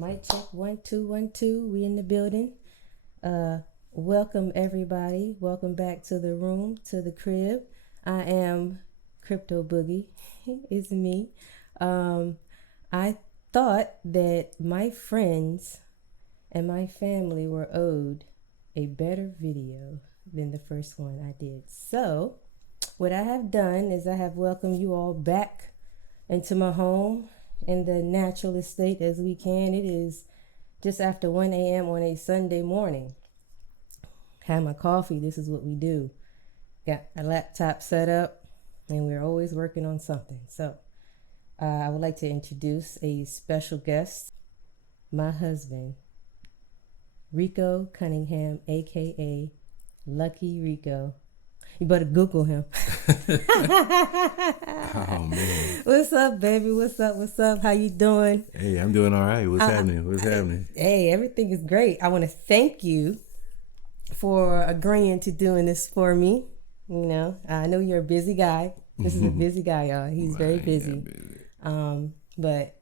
Mic check 1 2 1 2. We in the building. Welcome everybody. Welcome back to the room, to the crib. I am CryptoBoogie. It's me. I thought that my friends and my family were owed a better video than the first one I did. So what I have done is I have welcomed you all back into my home in the natural estate as we can. It is just after 1 a.m. on a Sunday morning. Had my coffee. This is what we do. Got a laptop set up and we're always working on something. So I would like to introduce a special guest, my husband, Rico Cunningham, aka Lucky Rico. You better Google him. Oh man. What's up, baby? What's up? How you doing? Hey, I'm doing all right. What's happening? Hey, everything is great. I want to thank you for agreeing to doing this for me. You know, I know you're a busy guy. This is a busy guy, y'all. He's very busy. But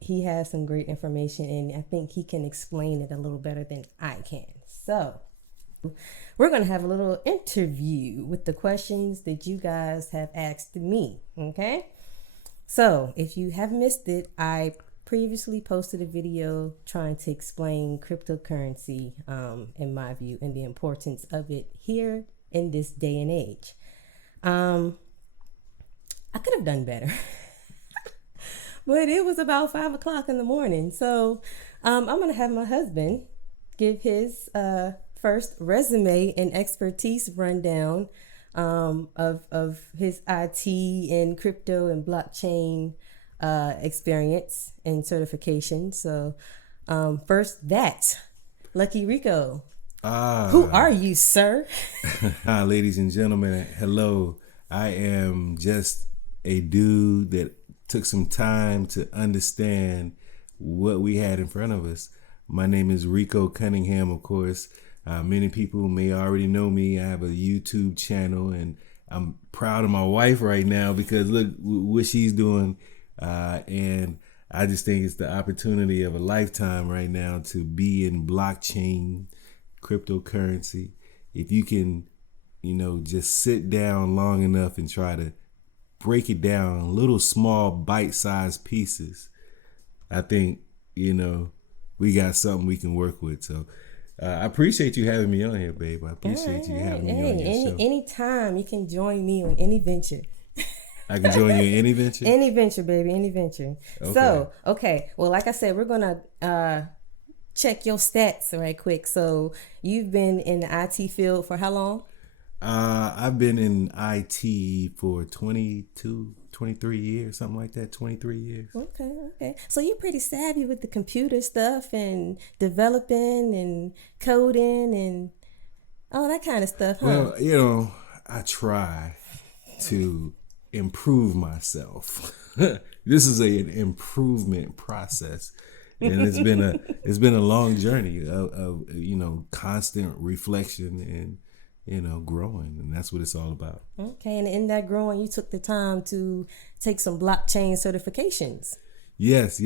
he has some great information, and I think he can explain it a little better than I can. So we're going to have a little interview with the questions that you guys have asked me, okay? So if you have missed it, I previously posted a video trying to explain cryptocurrency, in my view, and the importance of it here in this day and age. I could have done better, but it was about 5 o'clock in the morning. So I'm going to have my husband give his first resume and expertise rundown of his IT and crypto and blockchain experience and certification. So first, Lucky Rico. Who are you, sir? Ladies and gentlemen, hello. I am just a dude that took some time to understand what we had in front of us. My name is Rico Cunningham, of course. Many people may already know me. I have a YouTube channel, and I'm proud of my wife right now because look what she's doing. And I just think it's the opportunity of a lifetime right now to be in blockchain, cryptocurrency. If you can, just sit down long enough and try to break it down, little small bite-sized pieces, I think, we got something we can work with. So I appreciate you having me on here, babe. I appreciate you having me on your show. Anytime you can join me on any venture. I can join you in any venture? Any venture, baby, any venture. Okay. So, well, like I said, we're going to check your stats right quick. So you've been in the IT field for how long? I've been in IT for 23 years, something like that, 23 years. Okay. So you're pretty savvy with the computer stuff and developing and coding and all that kind of stuff, huh? Well, I try to improve myself. This is an improvement process. And it's been a long journey of constant reflection and growing, and that's what it's all about. Okay, and in that growing, you took the time to take some blockchain certifications. Yes.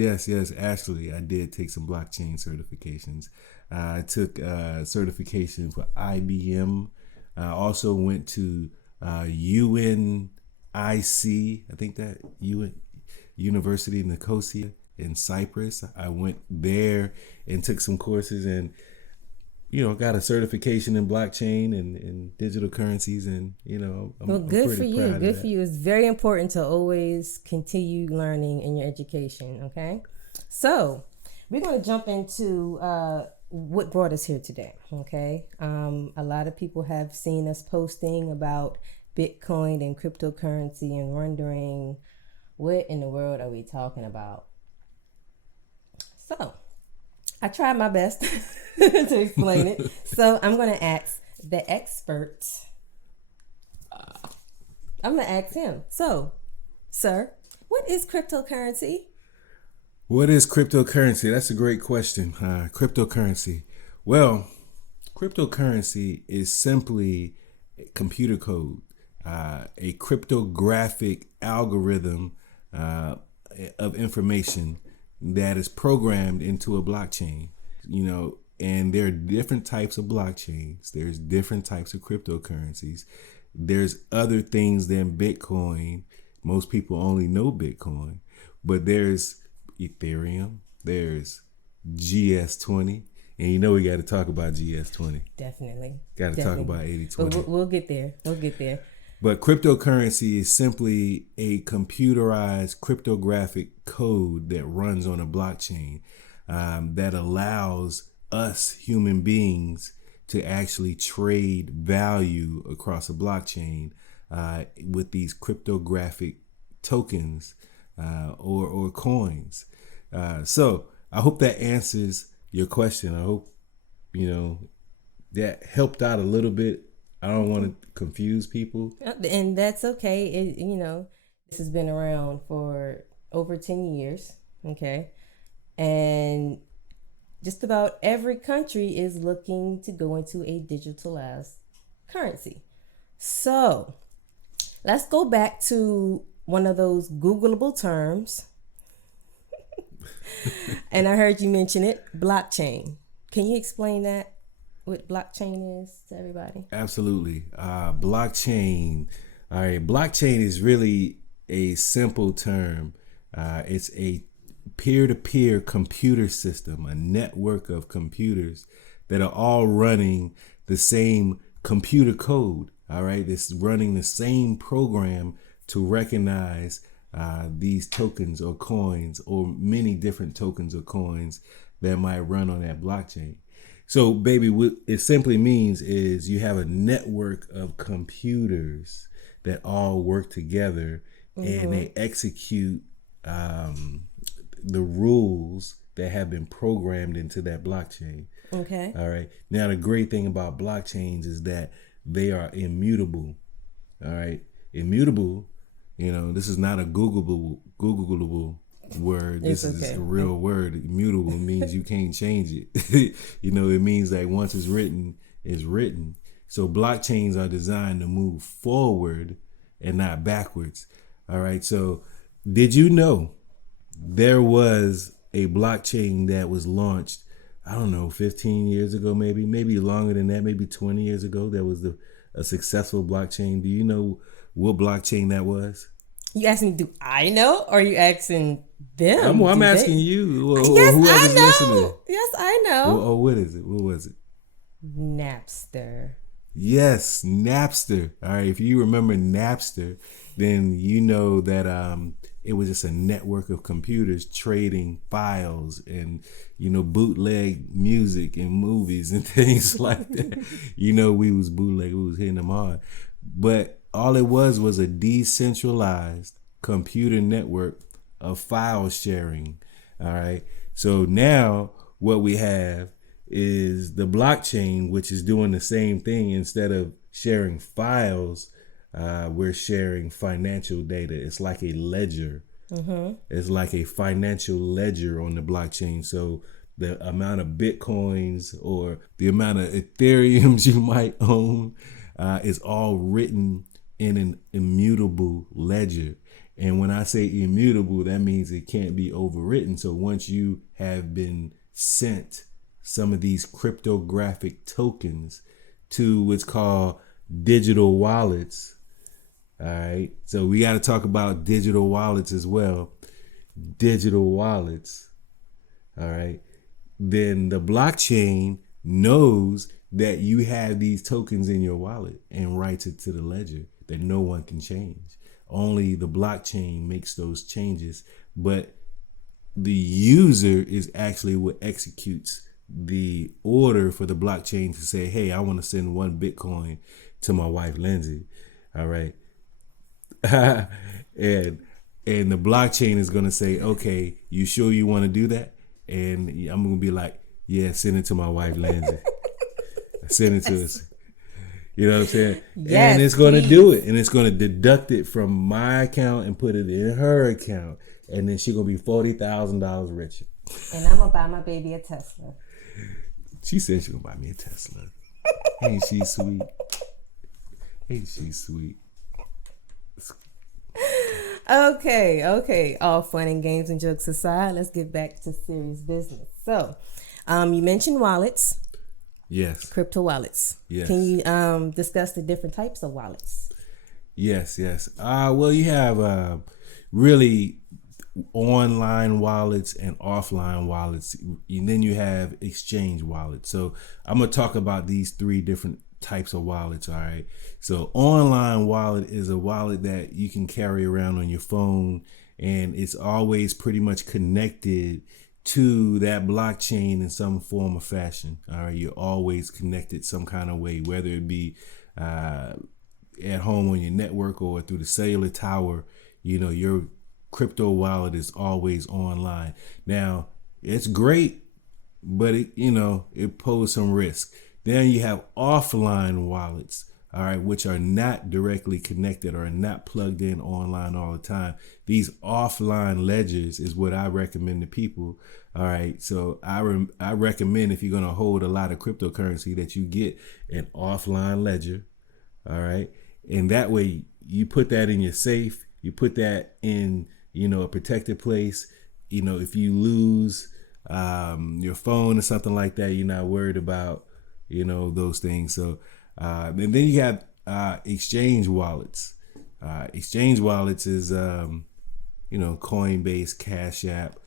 Actually, I did take some blockchain certifications. I took certification for IBM. I also went to UNIC, I think that University Nicosia in Cyprus. I went there and took some courses and got a certification in blockchain and digital currencies, and I'm good for you. Good for you. It's very important to always continue learning in your education. Okay, so we're going to jump into what brought us here today. Okay, a lot of people have seen us posting about Bitcoin and cryptocurrency and wondering what in the world are we talking about. So I tried my best to explain it. So I'm going to ask the expert. I'm going to ask him. So, sir, what is cryptocurrency? What is cryptocurrency? That's a great question. Cryptocurrency. Well, cryptocurrency is simply computer code, a cryptographic algorithm of information that is programmed into a blockchain. And there are different types of blockchains. There's different types of cryptocurrencies. There's other things than Bitcoin. Most people only know Bitcoin, but there's Ethereum. There's GS20. And we got to talk about GS20. Definitely. Got to talk about 8020. But we'll get there. But cryptocurrency is simply a computerized cryptographic code that runs on a blockchain that allows us human beings to actually trade value across a blockchain with these cryptographic tokens or coins. So I hope that answers your question. I hope that helped out a little bit. I don't want to confuse people, and that's okay. This has been around for over 10 years. Okay, and just about every country is looking to go into a digitalized currency. So let's go back to one of those Googleable terms. And I heard you mention it, blockchain. Can you explain that, what blockchain is to everybody? Absolutely. Blockchain. All right. Blockchain is really a simple term. It's a peer-to-peer computer system, a network of computers that are all running the same computer code. All right, it's running the same program to recognize these tokens or coins, or many different tokens or coins that might run on that blockchain. So, baby, what it simply means is you have a network of computers that all work together, and they execute the rules that have been programmed into that blockchain. Okay. All right. Now, the great thing about blockchains is that they are immutable. All right. Immutable, this is not a Googleable word. This is a real word. Immutable means you can't change it. It means that once it's written, it's written. So blockchains are designed to move forward and not backwards. All right. So did you know there was a blockchain that was launched, 15 years ago, maybe longer than that, maybe 20 years ago? That was a successful blockchain. Do you know what blockchain that was? You asking, do I know, or are you asking them? I'm asking you. Yes, whoever's I know. listening. Yes, I know. What is it? What was it? Napster. Yes, Napster. All right. If you remember Napster, then you know that it was just a network of computers trading files and, bootleg music and movies and things like that. We was bootleg, we was hitting them hard. But all it was a decentralized computer network of file sharing. All right. So now what we have is the blockchain, which is doing the same thing. Instead of sharing files, we're sharing financial data. It's like a ledger. It's like a financial ledger on the blockchain. So the amount of Bitcoins or the amount of Ethereums you might own is all written in an immutable ledger. And when I say immutable, that means it can't be overwritten. So once you have been sent some of these cryptographic tokens to what's called digital wallets. All right. So we got to talk about digital wallets as well. Digital wallets. All right. Then the blockchain knows that you have these tokens in your wallet and writes it to the ledger that no one can change. Only the blockchain makes those changes, but the user is actually what executes the order for the blockchain to say, hey, I want to send 1 Bitcoin to my wife, Lindsay. All right. and the blockchain is going to say, okay, you sure you want to do that? And I'm going to be like, yeah, send it to my wife, Lindsay. Send it to us. You know what I'm saying? Yes, and it's going to do it. And it's going to deduct it from my account and put it in her account. And then she's going to be $40,000 richer. And I'm going to buy my baby a Tesla. She said she's going to buy me a Tesla. Ain't she sweet? Ain't she sweet? Okay. All fun and games and jokes aside, let's get back to serious business. So, you mentioned wallets, Yes. crypto wallets. Yes. Can you discuss the different types of wallets? Yes. Well, you have really online wallets and offline wallets, and then you have exchange wallets. So I'm gonna talk about these three different types of wallets. All right. So online wallet is a wallet that you can carry around on your phone, and it's always pretty much connected to that blockchain in some form or fashion. All right. You're always connected some kind of way, whether it be at home on your network or through the cellular tower. Your crypto wallet is always online. Now, it's great, but it poses some risk. Then you have offline wallets, all right, which are not directly connected or not plugged in online all the time. These offline ledgers is what I recommend to people. All right, so I recommend, if you're going to hold a lot of cryptocurrency, that you get an offline ledger. All right, and that way you put that in your safe. You put that in a protected place. If you lose your phone or something like that, you're not worried about those things. So and then you have exchange wallets. Exchange wallets is Coinbase, Cash App,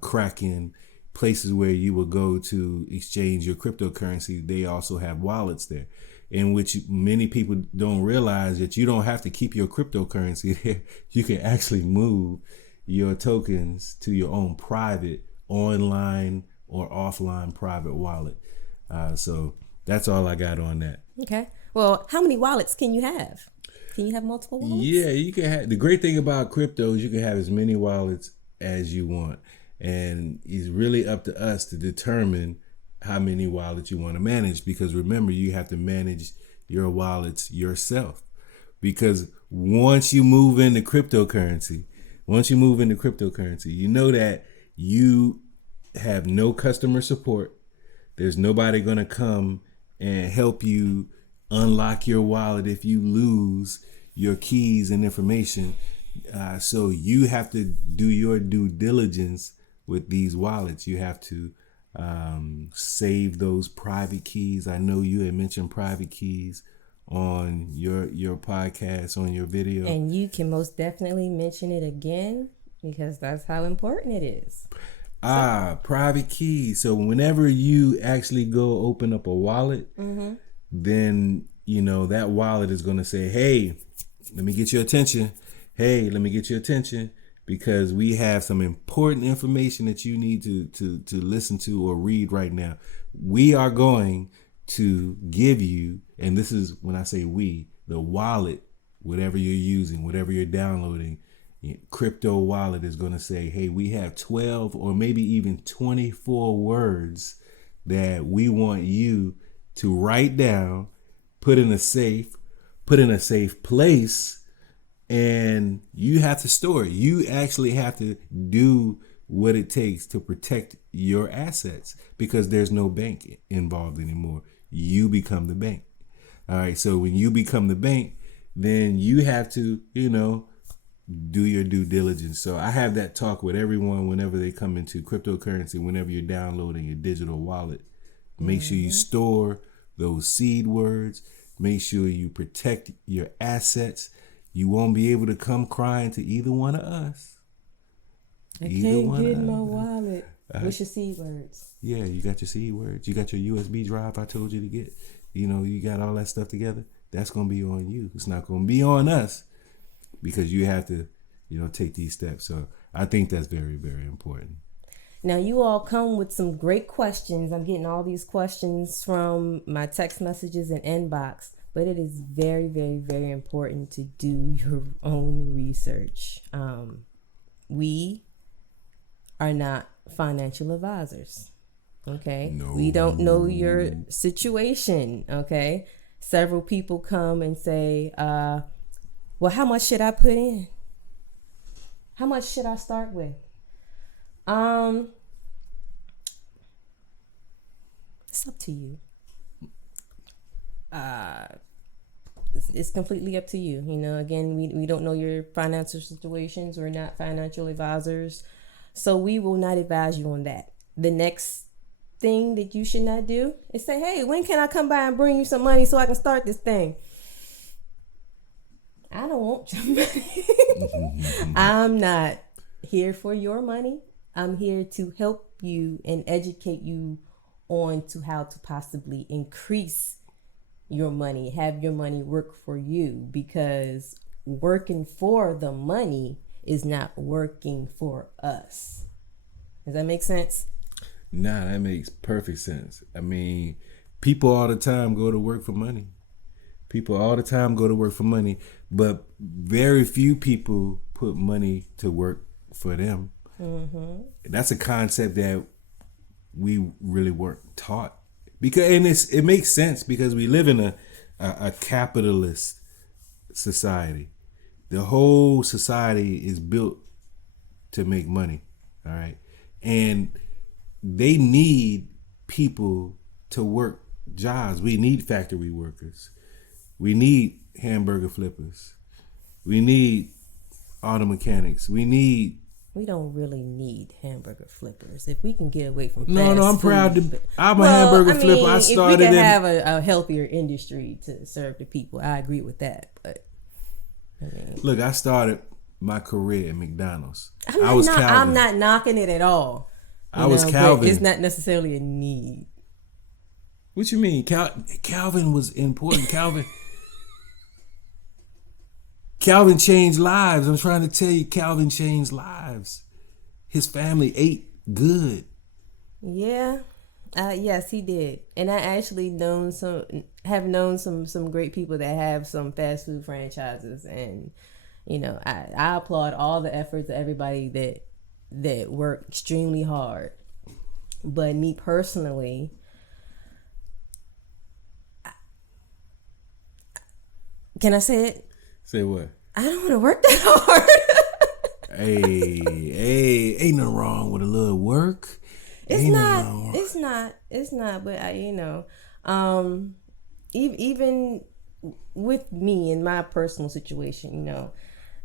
Kraken, places where you will go to exchange your cryptocurrency. They also have wallets there, in which many people don't realize that you don't have to keep your cryptocurrency there. You can actually move your tokens to your own private online or offline private wallet. So that's all I got on that. Okay. Well, how many wallets can you have? Can you have multiple wallets? Yeah, you can have. The great thing about crypto is you can have as many wallets as you want, and it's really up to us to determine how many wallets you want to manage, because remember, you have to manage your wallets yourself. Because once you move into cryptocurrency, you know that you have no customer support. There's nobody going to come and help you unlock your wallet if you lose your keys and information. So you have to do your due diligence with these wallets. You have to save those private keys. I know you had mentioned private keys on your podcast, on your video. And you can most definitely mention it again, because that's how important it is. Private keys. So whenever you actually go open up a wallet, then that wallet is going to say, hey, let me get your attention. Because we have some important information that you need to listen to or read right now. We are going to give you, and this is when I say we, the wallet, whatever you're using, whatever you're downloading, crypto wallet is going to say, hey, we have 12 or maybe even 24 words that we want you to write down, put in a safe place, and you have to store it. You actually have to do what it takes to protect your assets, because there's no bank involved anymore. You become the bank. All right. So when you become the bank, then you have to, do your due diligence. So I have that talk with everyone whenever they come into cryptocurrency, whenever you're downloading a digital wallet. Make sure you store those seed words. Make sure you protect your assets. You won't be able to come crying to either one of us. I can't get my wallet. What's your seed words? Yeah, you got your seed words. You got your USB drive I told you to get. You got all that stuff together. That's going to be on you. It's not going to be on us, because you have to, take these steps. So I think that's very, very important. Now, you all come with some great questions. I'm getting all these questions from my text messages and inbox, but it is very, very, very important to do your own research. We are not financial advisors. Okay. No. We don't know your situation. Okay. Several people come and say, well, how much should I put in? How much should I start with? It's up to you. it's completely up to you. You know, again, we don't know your financial situations. We're not financial advisors. So we will not advise you on that. The next thing that you should not do is say, hey, when can I come by and bring you some money so I can start this thing? I don't want your money. I'm not here for your money. I'm here to help you and educate you on to how to possibly increase your money, have your money work for you, because working for the money is not working for us. Does that make sense? Nah, that makes perfect sense. I mean, people all the time go to work for money. People all the time go to work for money, but very few people put money to work for them. Mm-hmm. That's a concept that we really weren't taught, because it makes sense because we live in a capitalist society. The whole society is built to make money, all right, and they need people to work jobs. We need factory workers. We need hamburger flippers. We need auto mechanics. We don't really need hamburger flippers. If we can get away from I'm proud to. I'm a hamburger flipper. I started. If we can have a healthier industry to serve the people, I agree with that. But look, I started my career at McDonald's. I'm not knocking it at all. I was Calvin. It's not necessarily a need. What you mean? Calvin was important. Calvin changed lives. I'm trying to tell you, Calvin changed lives. His family ate good. Yeah. Yes, he did. And I actually have known some great people that have some fast food franchises. And, you know, I applaud all the efforts of everybody that work extremely hard. But me personally, can I say it? Say what? I don't want to work that hard. hey, ain't nothing wrong with a little work. It's not. But even with me in my personal situation, you know,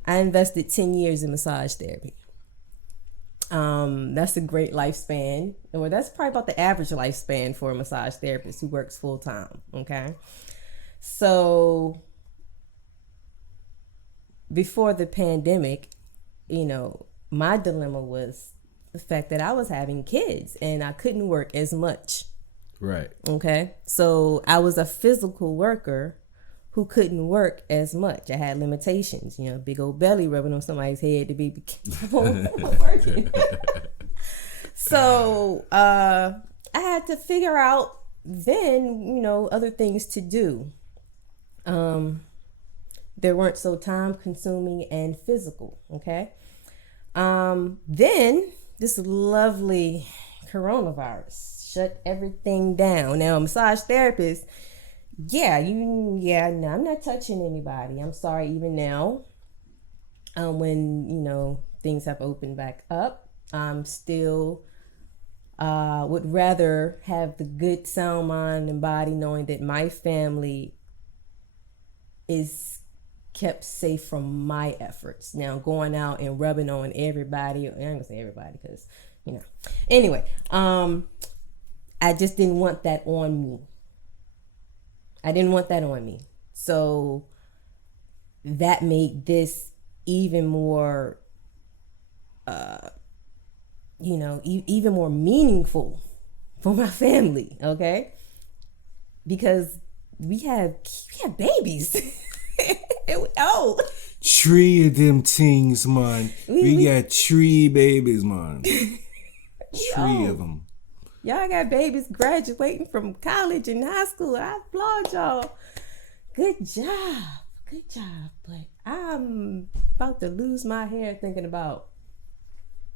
I invested 10 years in massage therapy. That's a great lifespan, or that's probably about the average lifespan for a massage therapist who works full time. Okay, so before the pandemic, you know, my dilemma was the fact that I was having kids and I couldn't work as much. Right. Okay. So I was a physical worker who couldn't work as much. I had limitations, you know, big old belly rubbing on somebody's head to be working. So I had to figure out then, you know, other things to do. They weren't so time consuming and physical. Okay. Then this lovely coronavirus shut everything down. Now, a massage therapist, no, I'm not touching anybody. I'm sorry, even now, when, you know, things have opened back up, I'm still would rather have the good sound mind and body knowing that my family is kept safe from my efforts. Now, going out and rubbing on everybody, I'm gonna say everybody because, you know, anyway, I just didn't want that on me. So that made this even more, even more meaningful for my family. Okay, because we have babies. Three of them things, man. We got 3 babies, man. 3 of them. Y'all got babies graduating from college and high school. I applaud y'all. Good job. But I'm about to lose my hair thinking about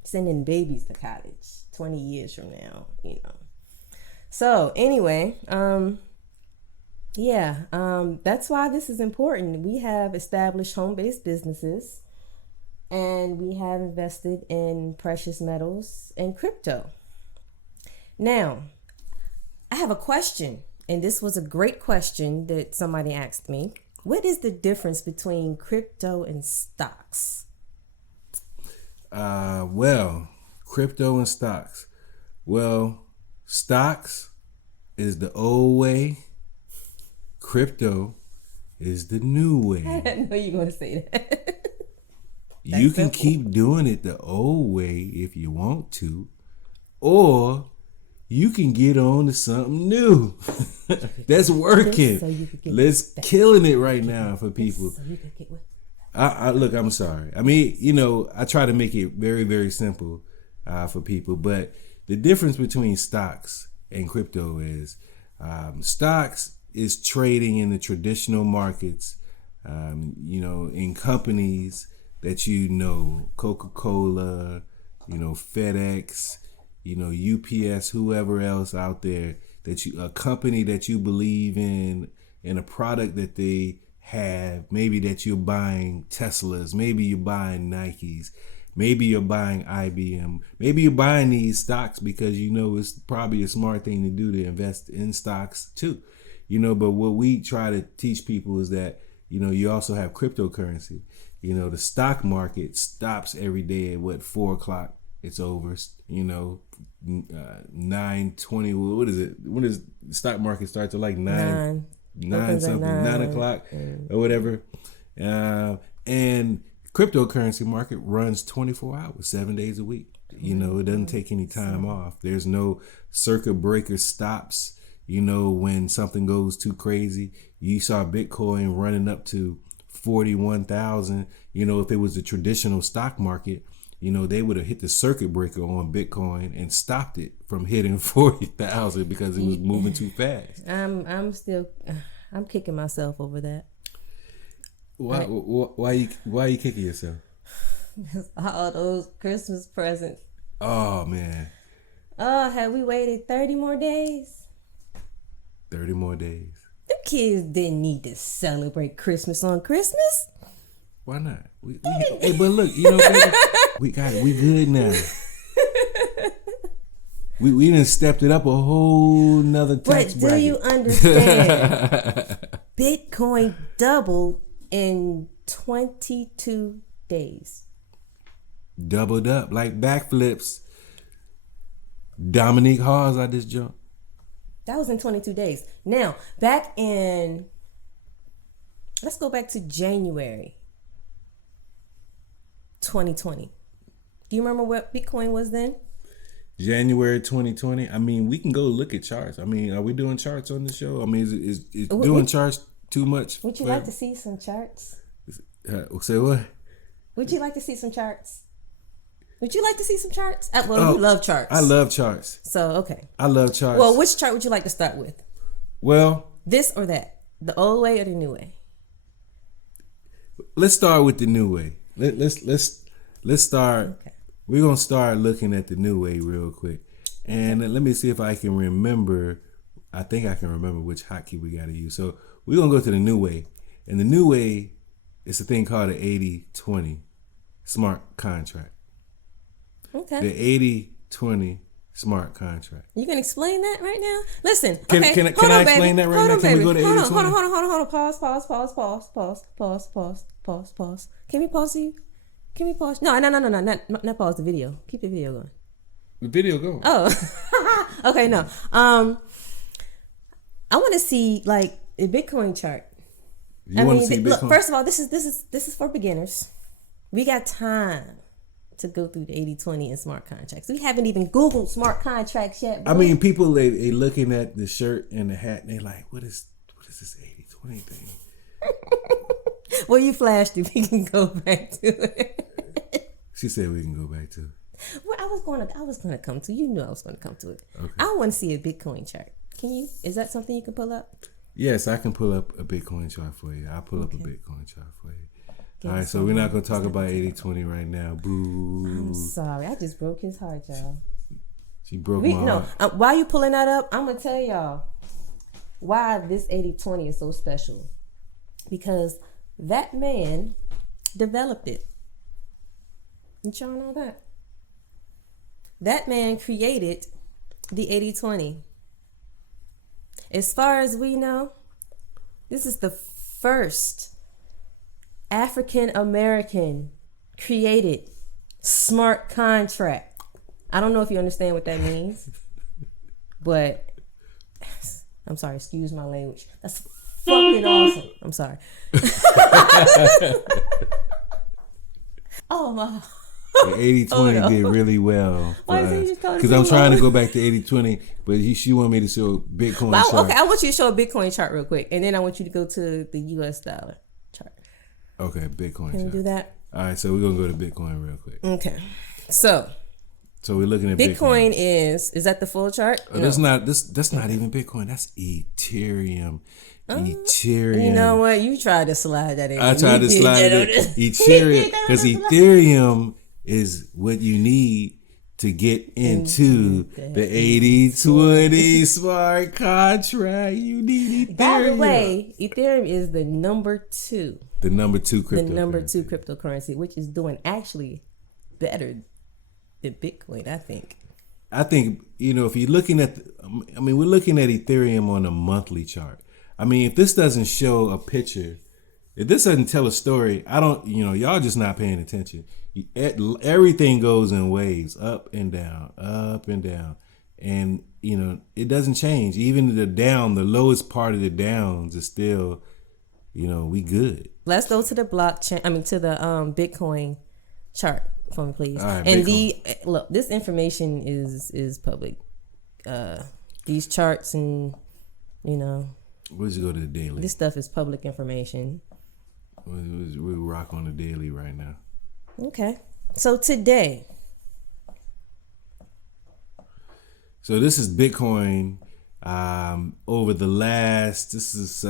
sending babies to college 20 years from now, you know. So anyway, that's why this is important. We have established home-based businesses and we have invested in precious metals and crypto. Now, I have a question, and this was a great question that somebody asked me. What is the difference between crypto and stocks? Well, crypto and stocks. Well, stocks is the old way. Crypto is the new way. I didn't know you were going to say that. You can keep doing it the old way if you want to, or you can get on to something new that's working. Let's killing it right now for people. I look, I'm sorry. I mean, I try to make it very, very simple for people, but the difference between stocks and crypto is stocks is trading in the traditional markets, in companies that Coca-Cola, FedEx, UPS, whoever else out there, a company that you believe in a product that they have. Maybe that you're buying Teslas, maybe you're buying Nikes, maybe you're buying IBM, maybe you're buying these stocks because it's probably a smart thing to do to invest in stocks too. But what we try to teach people is that, you also have cryptocurrency. The stock market stops every day at 4:00. It's over, 9:20. What is it? When does the stock market start to like 9 something, 9 o'clock or whatever. And cryptocurrency market runs 24 hours, 7 days a week. It doesn't take any time off. There's no circuit breaker stops. When something goes too crazy, you saw Bitcoin running up to 41,000. If it was a traditional stock market, they would have hit the circuit breaker on Bitcoin and stopped it from hitting 40,000 because it was moving too fast. I'm kicking myself over that. Why are you kicking yourself? All those Christmas presents. Oh man. Oh, have we waited 30 more days? 30 more days. The kids didn't need to celebrate Christmas on Christmas. Why not? Hey, but look, baby, we got it. We good now. We done stepped it up a whole nother tax bracket. But do you understand? Bitcoin doubled in 22 days. Doubled up like backflips. Dominique Hawes out this jump. That was in 22 days. Now, let's go back to January 2020. Do you remember what Bitcoin was then? January 2020. I mean, we can go look at charts. I mean, are we doing charts on the show? I mean, is doing charts too much? Would you like to see some charts? Say what? Would you like to see some charts? Would you like to see some charts? You love charts. I love charts. So, okay. I love charts. Well, which chart would you like to start with? Well, this or that? The old way or the new way? Let's start with the new way. Let's start. Okay. We're gonna start looking at the new way real quick, and let me see if I can remember. I think I can remember which hotkey we gotta use. So we're gonna go to the new way, and the new way is a thing called the 80-20 smart contract. Okay. The 80-20 smart contract. You can explain that right now? Listen. Can I explain that right now? Can we go to 80-20? Hold on. Pause. Can we pause you? Can we pause? No. Not pause the video. Keep the video going. The video going. Oh. Okay, no. I want to see like a Bitcoin chart. Look, first of all, this is for beginners. We got time to go through the 80-20 and smart contracts. We haven't even Googled smart contracts yet. Bro. I mean, people they looking at the shirt and the hat and they like, what is this 80-20 thing? Well, you flashed it. We can go back to it. She said we can go back to it. Well, I was gonna come to. You knew I was gonna come to it. Okay. I want to see a Bitcoin chart. Can you? Is that something you can pull up? Yes, I can pull up a Bitcoin chart for you. I'll pull up a Bitcoin chart for you. All right, so we're not going to talk about 80-20 right now. Boo. I'm sorry. I just broke his heart, y'all. She broke my heart. While you pulling that up, I'm going to tell y'all why this 80-20 is so special. Because that man developed it. Did y'all know that? That man created the 80-20. As far as we know, this is the first African American created smart contract. I don't know if you understand what that means, but I'm sorry, excuse my language. That's fucking awesome. I'm sorry. Oh my. The 80-20 did really well. Why is he just calling because I'm trying to go back to 80-20, but she wanted me to show Bitcoin chart. Okay, I want you to show a Bitcoin chart real quick, and then I want you to go to the US dollar chart. Okay, Bitcoin chart. Can we do that? All right, so we're going to go to Bitcoin real quick. Okay. So we're looking at Bitcoin is that the full chart? No. That's not even Bitcoin. That's Ethereum. Ethereum. You know what? You tried to slide that in. I tried to slide it in. Ethereum. Because Ethereum is what you need to get into the 80-20 smart contract. You need Ethereum. By the way, Ethereum is the number 2. The number 2 cryptocurrency. The number 2 cryptocurrency, which is doing actually better than Bitcoin, I think. I think, if you're looking at, we're looking at Ethereum on a monthly chart. If this doesn't show a picture, if this doesn't tell a story, y'all just not paying attention. Everything goes in waves, up and down, up and down. And, it doesn't change. Even the lowest part of the downs is still, we good. Let's go to the blockchain, to the Bitcoin chart for me, please. All right, and look, this information is public. These charts and, We'll just go to the daily. This stuff is public information. We rock on the daily right now. Okay. So today. So this is Bitcoin over the last, since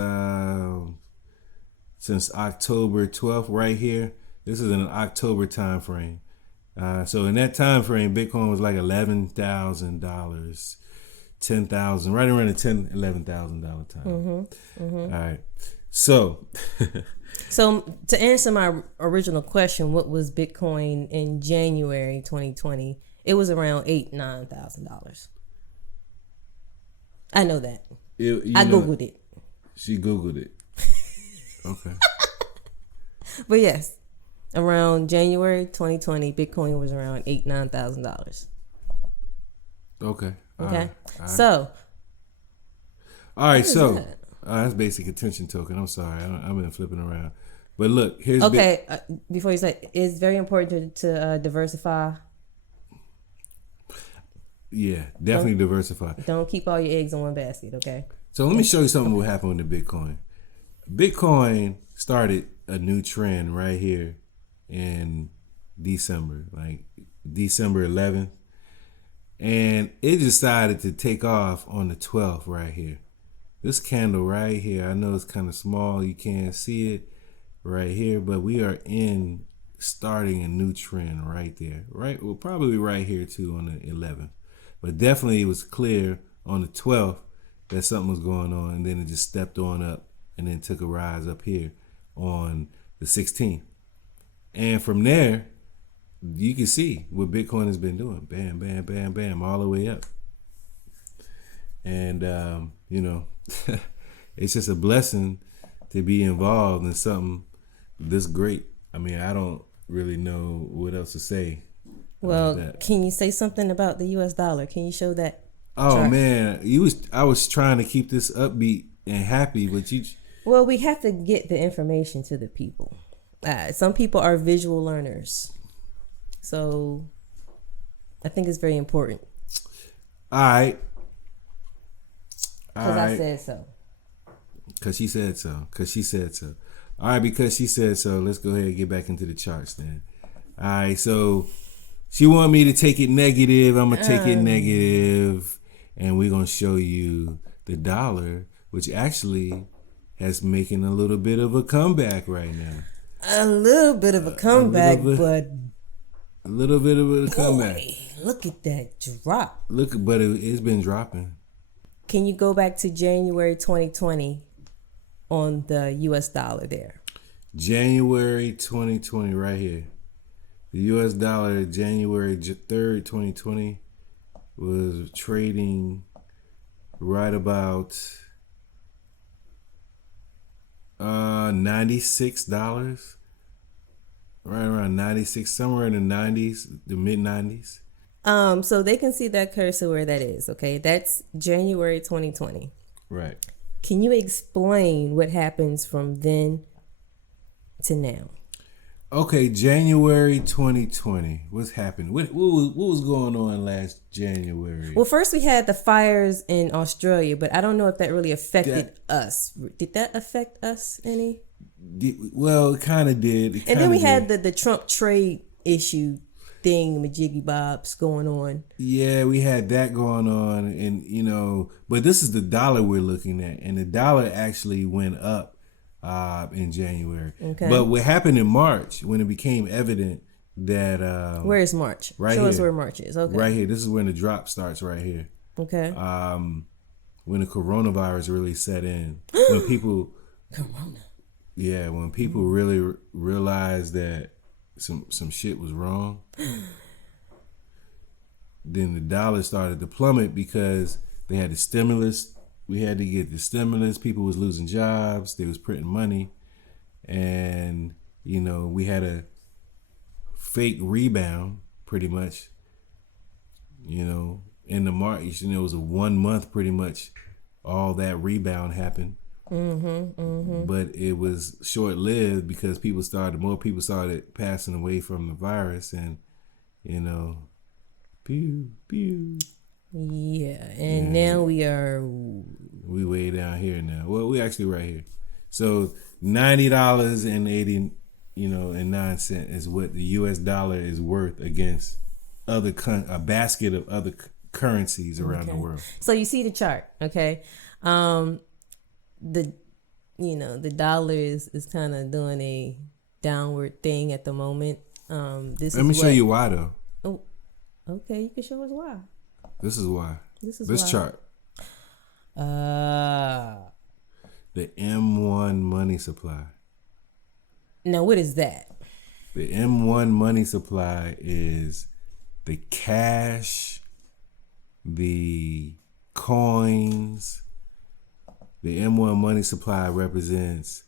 October 12th right here. This is an October time frame. So in that time frame, Bitcoin was like $11,000. 10,000, right around the $11,000 time. All right. So to answer my original question, what was Bitcoin in January 2020? It was around $9,000. I know that. I Googled it. She Googled it. Okay. But yes, around January 2020, Bitcoin was around $9,000. Okay. Okay. All right. So. All right. So that's basic attention token. I'm sorry. I've been flipping around. But look, here's. Okay. Before you say, it's very important to diversify. Yeah, definitely diversify. Don't keep all your eggs in one basket. Okay. So let me show you something what happened with the Bitcoin. Bitcoin started a new trend right here in December, like December 11th. And it decided to take off on the 12th right here. This candle right here, I know it's kind of small. You can't see it right here, but we are starting a new trend right there. Right? Well, probably right here too on the 11th. But definitely it was clear on the 12th that something was going on. And then it just stepped on up and then took a rise up here on the 16th. And from there, you can see what Bitcoin has been doing. Bam, bam, bam, bam, all the way up. And, it's just a blessing to be involved in something this great. I don't really know what else to say. Well, can you say something about the US dollar? Can you show that? Oh, chart? Man, I was trying to keep this upbeat and happy, but you... Well, we have to get the information to the people. Some people are visual learners. So I think it's very important. All right. Because I said so. Because she said so. Because she said so. All right, because she said so, let's go ahead and get back into the charts then. All right, so she wanted me to take it negative. I'm going to take it negative, and we're going to show you the dollar, which actually has making a little bit of a comeback right now. A little bit of a comeback, but... A little bit of a comeback. Look at that drop. But it's been dropping. Can you go back to January 2020 on the US dollar there? January 2020 right here. The US dollar January 3rd, 2020 was trading right about $96. Right around 96, somewhere in the 90s, the mid 90s. So they can see that cursor where that is, okay? That's January 2020. Right. Can you explain what happens from then to now? Okay, January 2020. What's happened? What was going on last January? Well, first we had the fires in Australia, but I don't know if that really affected us. Did that affect us any? Well, it kind of did. And then we had the Trump trade issue thing, majiggy bobs going on. Yeah, we had that going on, and but this is the dollar we're looking at, and the dollar actually went up in January. Okay. But what happened in March when it became evident that where is March? Right Show here. us where March is. Okay. Right here. This is when the drop starts. Right here. Okay. When the coronavirus really set in, when people when people really realized that some shit was wrong, then the dollar started to plummet because they had the stimulus. We had to get the stimulus. People was losing jobs. They was printing money. And, we had a fake rebound pretty much, in the March. It was a 1 month pretty much all that rebound happened. But it was short lived because more people started passing away from the virus, and pew pew. Yeah, and now we way down here now. Well, we actually right here. So $90.80 and 9 cents is what the U.S. dollar is worth against a basket of other currencies around the world. So you see the chart, okay? The dollar is kind of doing a downward thing at the moment. Let me show you why though. Oh, okay, you can show us why. This is why. This why. Chart. The M1 money supply. Now, what is that? The M1 money supply is the cash, the coins. The M1 money supply represents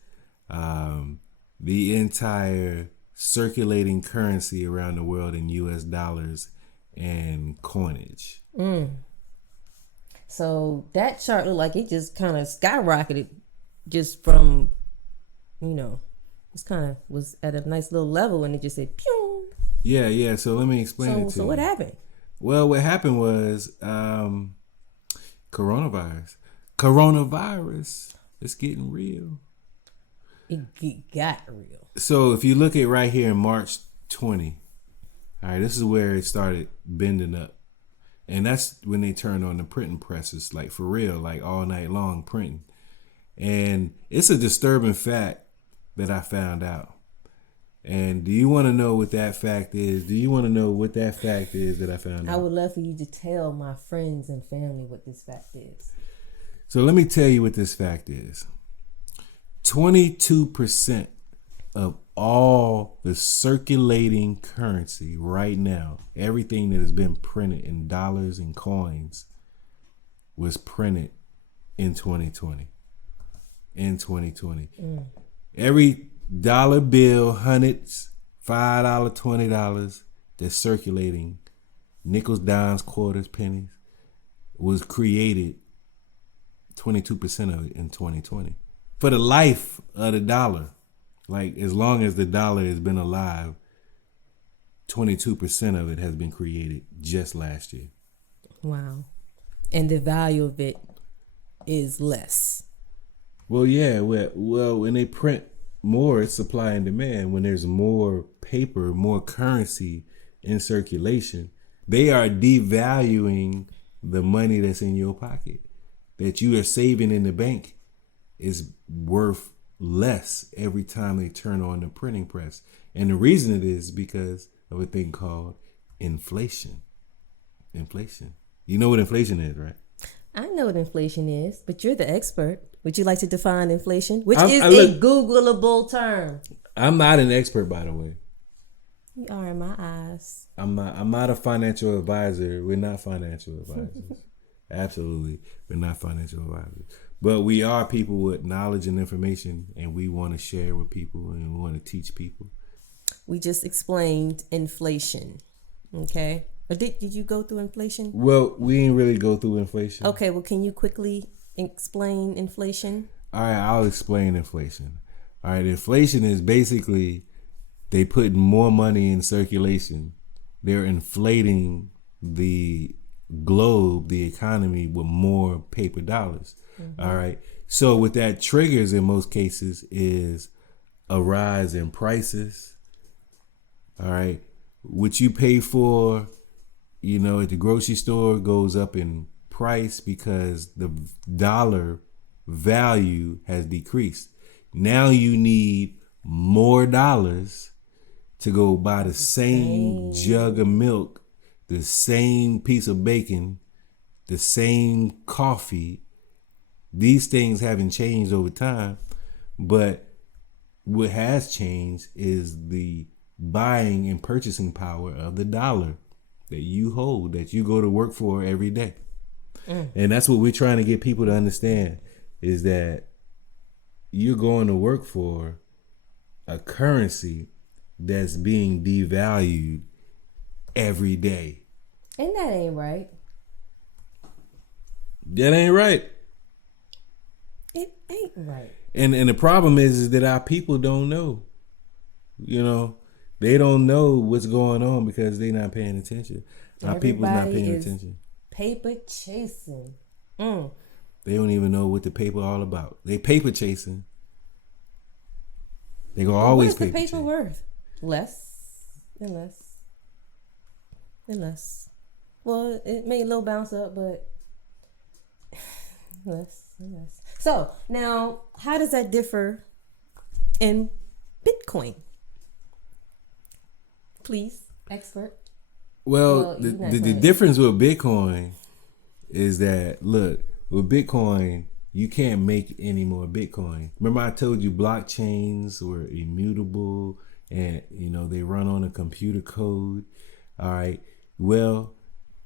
the entire circulating currency around the world in U.S. dollars and coinage. So that chart looked like it just kind of skyrocketed just from, it's kind of was at a nice little level and it just said, pew. Yeah. So let me explain it to you. So what happened? Well, what happened was coronavirus. Coronavirus is getting real. It got real. So if you look at right here in March 20, all right, this is where it started bending up. And that's when they turned on the printing presses, like for real, like all night long printing. And it's a disturbing fact that I found out. And do you want to know what that fact is? Do you want to know what that fact is that I found out? I would love for you to tell my friends and family what this fact is. So let me tell you what this fact is. 22% of all the circulating currency right now, everything that has been printed in dollars and coins, was printed in 2020. In 2020. Every dollar bill, hundreds, $5, $20 that's circulating, nickels, dimes, quarters, pennies, was created 22% of it in 2020. For the life of the dollar, like as long as the dollar has been alive, 22% of it has been created just last year. Wow. And the value of it is less. Well, yeah. Well, when they print more, it's supply and demand. When there's more paper, more currency in circulation, they are devaluing the money that's in your pocket that you are saving in the bank is worth less every time they turn on the printing press. And the reason it is because of a thing called inflation. Inflation. You know what inflation is, right? I know what inflation is, but you're the expert. Would you like to define inflation? Which is a Googleable term. I'm not an expert, by the way. You are in my eyes. I'm not a financial advisor. We're not financial advisors. Absolutely. We're not financial advisors. But we are people with knowledge and information, and we want to share with people and we want to teach people. We just explained inflation. Okay. Or did you go through inflation? Well, we didn't really go through inflation. Okay, well, can you quickly explain inflation? All right, I'll explain inflation. All right, inflation is basically they put more money in circulation. They're inflating the globe, the economy, with more paper dollars. All right. So what that triggers in most cases is a rise in prices. All right. What you pay for, at the grocery store goes up in price because the dollar value has decreased. Now you need more dollars to go buy the same jug of milk, the same piece of bacon, the same coffee. These things haven't changed over time, but what has changed is the buying and purchasing power of the dollar that you hold, that you go to work for every day. And that's what we're trying to get people to understand, is that you're going to work for a currency that's being devalued every day. And that ain't right. That ain't right. It ain't right. And the problem is that our people don't know. They don't know what's going on because they're not paying attention. Our people's not paying attention. Paper chasing. They don't even know what the paper all about. They paper chasing. They gonna always paper paper chasing. Worth? Less and less and less. Well, it made a little bounce up, but less and less. So now, how does that differ in Bitcoin? Please, expert. Well, the difference with Bitcoin is that, look, with Bitcoin, you can't make any more Bitcoin. Remember I told you blockchains were immutable and, they run on a computer code. All right. Well,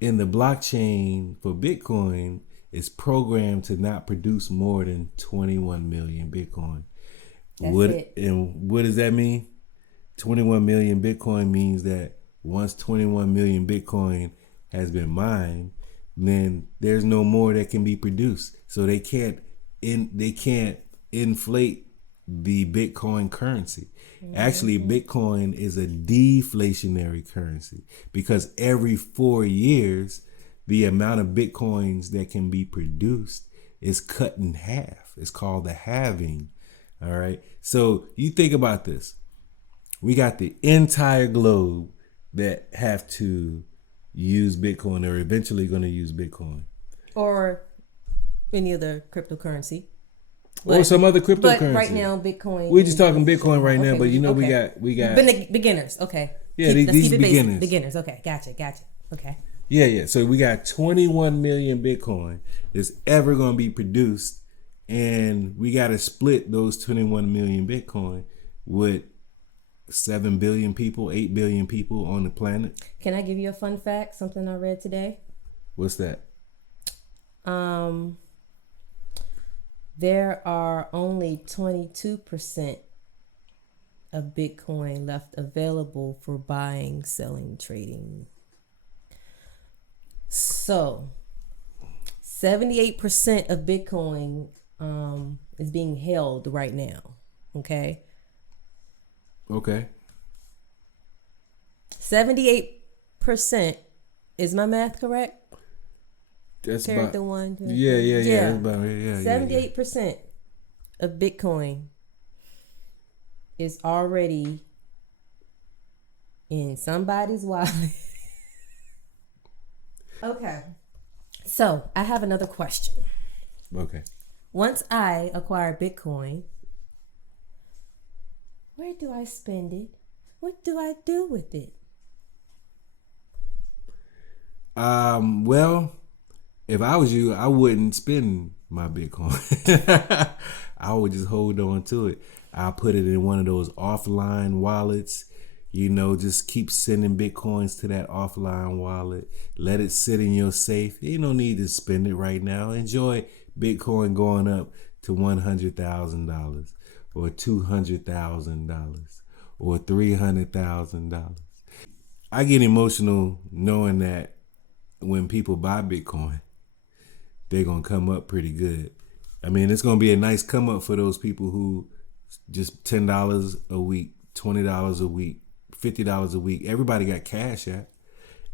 in the blockchain for Bitcoin, it's programmed to not produce more than 21 million Bitcoin. That's it. And what does that mean? 21 million Bitcoin means that once 21 million Bitcoin has been mined, then there's no more that can be produced. So they can't inflate the Bitcoin currency. Actually, Bitcoin is a deflationary currency because every 4 years, the amount of Bitcoins that can be produced is cut in half. It's called the halving. All right. So you think about this. We got the entire globe that have to use Bitcoin or eventually going to use Bitcoin. Or any other cryptocurrency. Or some other cryptocurrency. But right now, Bitcoin. We're just talking Bitcoin right now, but we got beginners. Okay. Yeah, these beginners. Beginners. Okay. Gotcha. Okay. Yeah. So we got 21 million Bitcoin that's ever going to be produced. And we got to split those 21 million Bitcoin with 7 billion people, 8 billion people on the planet. Can I give you a fun fact? Something I read today. What's that? There are only 22% of Bitcoin left available for buying, selling, trading. So 78% of Bitcoin is being held right now. Okay. 78%. Is my math correct? That's about the one. Yeah. That's about it. 78% of Bitcoin is already in somebody's wallet. Okay. So I have another question. Okay. Once I acquire Bitcoin, where do I spend it? What do I do with it? Well, if I was you, I wouldn't spend my Bitcoin. I would just hold on to it. I'll put it in one of those offline wallets. Just keep sending Bitcoins to that offline wallet. Let it sit in your safe. You don't need to spend it right now. Enjoy Bitcoin going up to $100,000 or $200,000 or $300,000. I get emotional knowing that when people buy Bitcoin, they're going to come up pretty good. I mean, it's going to be a nice come up for those people who just $10 a week, $20 a week, $50 a week. Everybody got Cash App.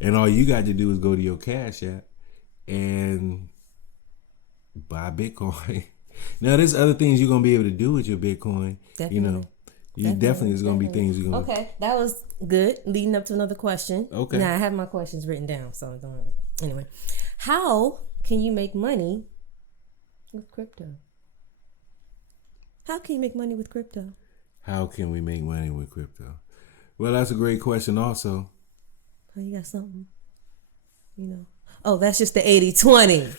And all you got to do is go to your Cash App and buy Bitcoin. Now, there's other things you're going to be able to do with your Bitcoin. Definitely. Definitely there's going to be things you're going to... Okay, that was good. Leading up to another question. Okay. Now, I have my questions written down, so don't... Anyway, how can you make money with crypto? How can you make money with crypto? How can we make money with crypto? Well, that's a great question also. Oh, you got something? Oh, that's just the 80-20.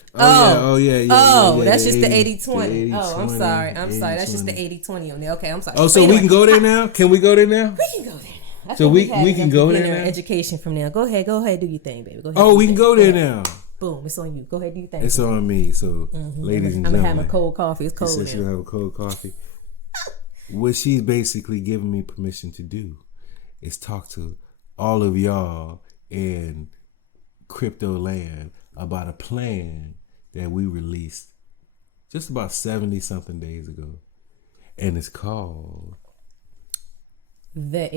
That's just the 80-20. Oh, I'm sorry. That's just the 80-20 on there. Okay, I'm sorry. Oh, so anyway, we can go there now? Can we go there now? We can go there. That's so we can go there now? Education from now. Go ahead, do your thing, baby. Go ahead. Oh, we can go there now. Boom, it's on you. Go ahead, do your thing. It's on me. So, ladies and gentlemen. I'm going to have my cold coffee. It's cold now. She said she'll have a cold coffee. What she's basically giving me permission to do is talk to all of y'all in crypto land about a plan that we released just about 70 something days ago. And it's called the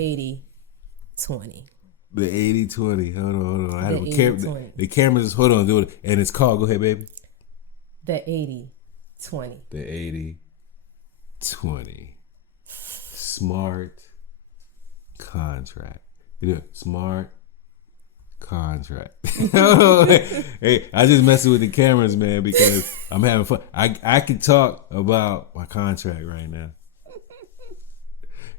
80-20. The 80-20. Hold on. I have the cameras. Hold on, do it. And it's called. Go ahead, baby. The 80-20. The 80-20. Smart contract. Smart contract. Hey, I just messing with the cameras, man, because I'm having fun. I can talk about my contract right now.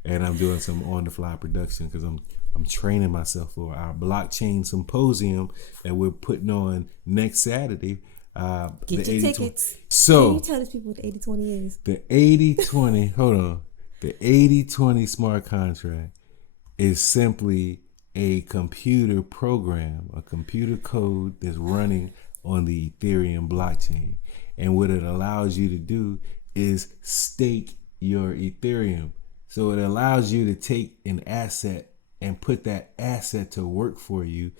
And I'm doing some on-the-fly production because I'm training myself for our blockchain symposium that we're putting on next Saturday. Get your tickets. So, can you tell these people what the 80-20 is? The 80-20, hold on. The 80-20 smart contract is simply a computer program, a computer code that's running on the Ethereum blockchain. And what it allows you to do is stake your Ethereum. So it allows you to take an asset and put that asset to work for you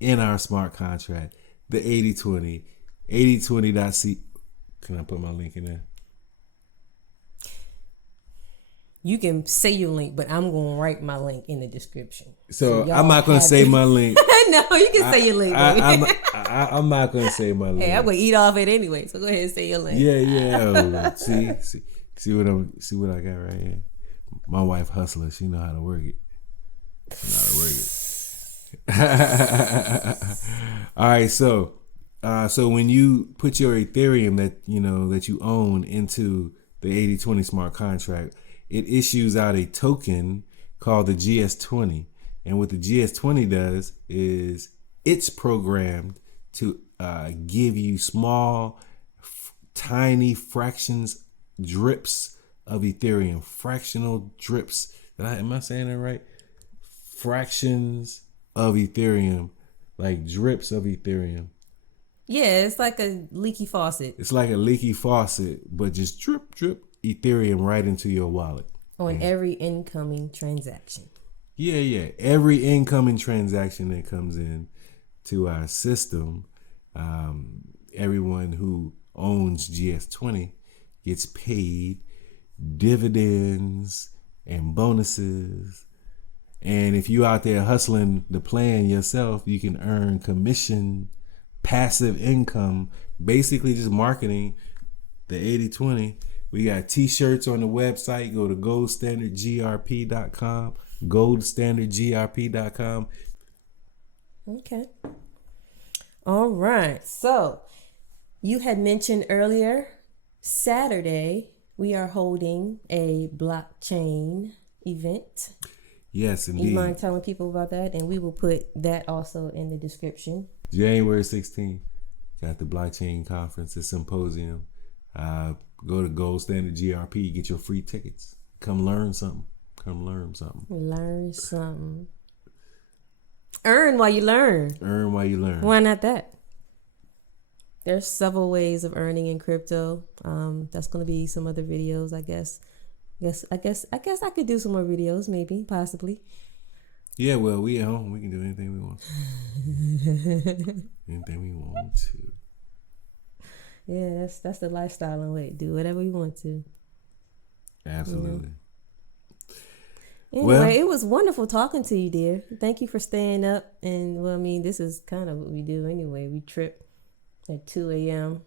in our smart contract, the 80-20, 80-20.c. Can I put my link in there? You can say your link, but I'm going to write my link in the description. So I'm not going to say my link. No, you can say your link. I'm not going to say my link. Hey, I'm going to eat off it anyway, so go ahead and say your link. Yeah. See what I got right here. My wife hustler. She know how to work it. All right, so when you put your Ethereum that you own into the 80-20 smart contract, it issues out a token called the GS20. And what the GS20 does is it's programmed to give you small, tiny fractions, drips of Ethereum, fractional drips. Am I saying that right? Fractions of Ethereum, like drips of Ethereum. Yeah, it's like a leaky faucet. It's like a leaky faucet, but just drip Ethereum right into your wallet. On every incoming transaction. Yeah. Every incoming transaction that comes in to our system, everyone who owns GS20 gets paid dividends and bonuses. And if you out there hustling the plan yourself, you can earn commission, passive income, basically just marketing the 80-20. We got t-shirts on the website. Go to goldstandardgrp.com, goldstandardgrp.com. Okay. All right. So you had mentioned earlier, Saturday, we are holding a blockchain event. Yes, indeed. You mind telling people about that? And we will put that also in the description. January 16th, got the blockchain conference, the symposium. Go to Gold Standard GRP, get your free tickets. Come learn something. Come learn something. Learn something. Earn while you learn. Earn while you learn. Why not that? There's several ways of earning in crypto. That's going to be some other videos, I guess. I guess I could do some more videos, maybe, possibly. Yeah, well, we at home. We can do anything we want to. Anything we want to. Yeah, that's the lifestyle and way. Do whatever you want to. Absolutely. Yeah. Anyway, it was wonderful talking to you, dear. Thank you for staying up. And, well, I mean, this is kind of what we do anyway. We trip at 2 a.m.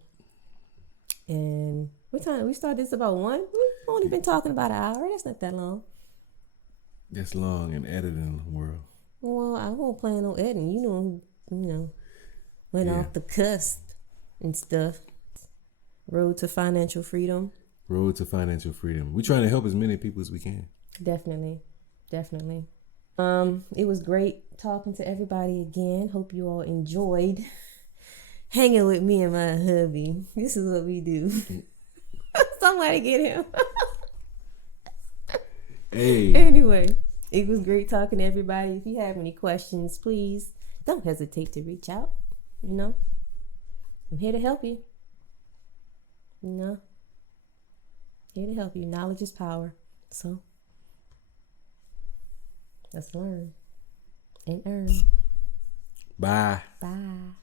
And what time? We started this about 1? We've only been talking about an hour. That's not that long. That's long in editing world. Well, I won't plan on editing. You know, went off the cusp and stuff. Road to financial freedom. Road to financial freedom. We're trying to help as many people as we can. Definitely. It was great talking to everybody again. Hope you all enjoyed hanging with me and my hubby. This is what we do. Somebody get him. Hey. Anyway, it was great talking to everybody. If you have any questions, please don't hesitate to reach out. You know, I'm here to help you. You know, here to help you. Knowledge is power. So let's learn and earn. Bye. Bye.